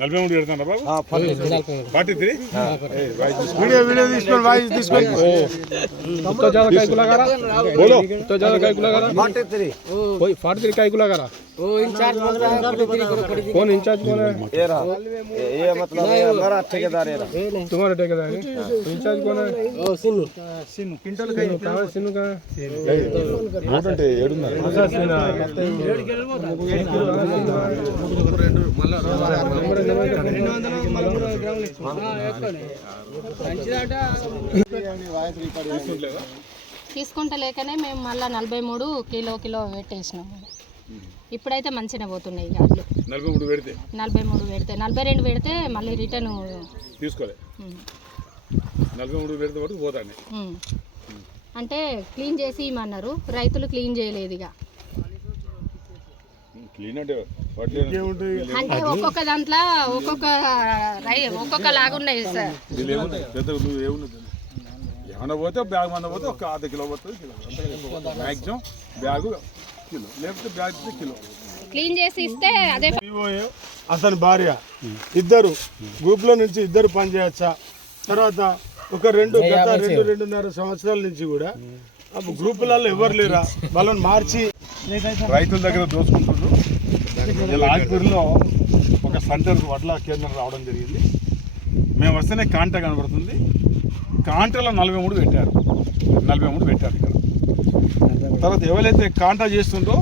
43 పెడతాను బాబు 43 वीडियो తీసుకోండి వాయిస్ తీసుకోండి तो ज्यादा काय को लगा रहा बोलो तो ज्यादा काय को लगा रहा 43 कोई 43 काय को लगा रहा वो इंचार्ज बोल रहा है 43 करो खड़ी कौन इंचार्ज कौन है ये रहा ये मतलब हमारा ठेकेदार है तुम्हारे ठेकेदार है इंचार्ज कौन है ओ सिन्नू सिन्नू किंटल का कहां है सिन्नू का నోట్ అంటే ఏడున్నారు తీసుకుంటలేకనే మేము మళ్ళీ 43 కిలో పెట్టేసినాం. ఇప్పుడైతే మంచిగా పోతున్నాయి యాడ్లు. 43 పెడితే 43 పెడితే 42 పెడితే మళ్ళీ రిటర్న్ తీసుకోలే 43 పెడితే వరకు పోతాండి. అంటే క్లీన్ చేసి ఇమ్మన్నారు, రైతులు క్లీన్ చేయలేదు. ఇక క్లీన్ అంటే అంటే ఒక్కొక్క దాంట్లో ఒక్కొక్క లాగున్నాయి సార్. ఏమన్నా పోతే బ్యాగ్ మన పోతే ఒక ½ కిలో పోతుంది, మ్యాక్సిమం బ్యాగు కిలో, లేకపోతే బ్యాగ్ కిలో క్లీన్ చేసి ఇస్తే అదే. అతని భార్య ఇద్దరు గ్రూప్ లో నుంచి ఇద్దరు పని చేయొచ్చా? తర్వాత ఒక గత 2.5 సంవత్సరాల నుంచి కూడా గ్రూపులలో ఎవరు లేరా? వాళ్ళని మార్చి రైతుల దగ్గర దోచుకుంటున్నారు. లాజ్పూర్లో ఒక సెంటర్ వడ్ల కేంద్రం రావడం జరిగింది. మేము వస్తేనే కాంటా కనబడుతుంది. కాంటాలో 43 పెట్టారు ఇక్కడ. తర్వాత ఎవరైతే కాంటా చేస్తుందో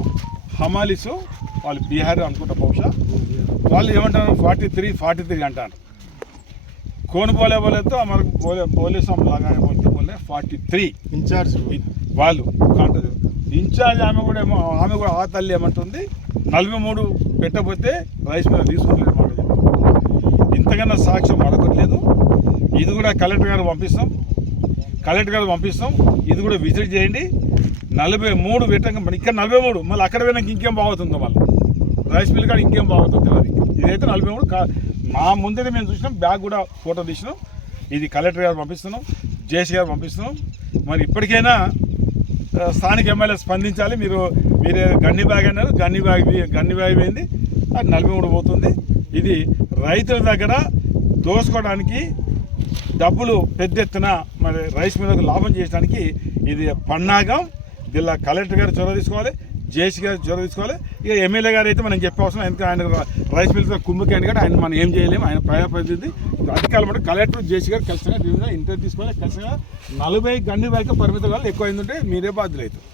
హమాలీసు వాళ్ళు బీహార్ అనుకుంటా, బహుశా వాళ్ళు ఏమంటారు 43 అంటారు. कौन बोले तो हमारे बोले से हम लगाए बोलते बोले 43 ఇన్ఛార్జ్ వాళ్ళు కాంటాక్ట్ ఇన్ఛార్జ్ ఆమె కూడా ఆ తల్లి ఏమంటుంది 43 పెట్టకపోతే రైస్ మీద తీసుకుంటలేదు మాట చెప్తుంది. ఇంతకన్నా సాక్ష్యం మరొకట్లేదు. ఇది కూడా కలెక్టర్ గారు పంపిస్తాం. ఇది కూడా విజిట్ చేయండి. 43 పెట్టంగా ఇక్కడ 43 మళ్ళీ అక్కడ పోయినాక ఇంకేం బాగుతుందో, మళ్ళీ రైస్ మిల్ కాడ ఇంకేం బాగుతుందో తెలియదు. ఇదైతే 43 మా ముందే మేము చూసినాం, బ్యాగ్ కూడా ఫోటో తీసినాం. ఇది కలెక్టర్ గారు పంపిస్తున్నాం, జేసీ గారు పంపిస్తున్నాం. మరి ఇప్పటికైనా స్థానిక ఎమ్మెల్యే స్పందించాలి. మీరే గన్ని బ్యాగ్ అన్నారు, గన్ని బ్యాగ్ పోయింది, అది 43 పోతుంది. ఇది రైతుల దగ్గర దోసుకోవడానికి డబ్బులు పెద్ద ఎత్తున మరి రైస్ మిల్లకు లాభం చేయడానికి ఇది పన్నాగం. దీనిలో కలెక్టర్ గారు చొరవ తీసుకోవాలి, జేసీ గారు చొరవ తీసుకోవాలి. ఇక ఎమ్మెల్యే గారు అయితే మనం చెప్పే అవసరం, ఎందుకంటే ఆయన రైస్ మిల్తో కుమ్ముకాయని కాబట్టి ఆయన మనం ఏం చేయలేము. ఆయన ప్రజాప్రతినిధి అధికారులు బట్టి కలెక్టర్ జేసీ గారు ఖచ్చితంగా ఇంటర్వ్యూ తీసుకోవాలి. ఖచ్చితంగా 40 గన్ని బ్యాగ్ పరిమితం వల్ల ఎక్కువ అయిందంటే మీరే బాధ్యులు అవుతారు.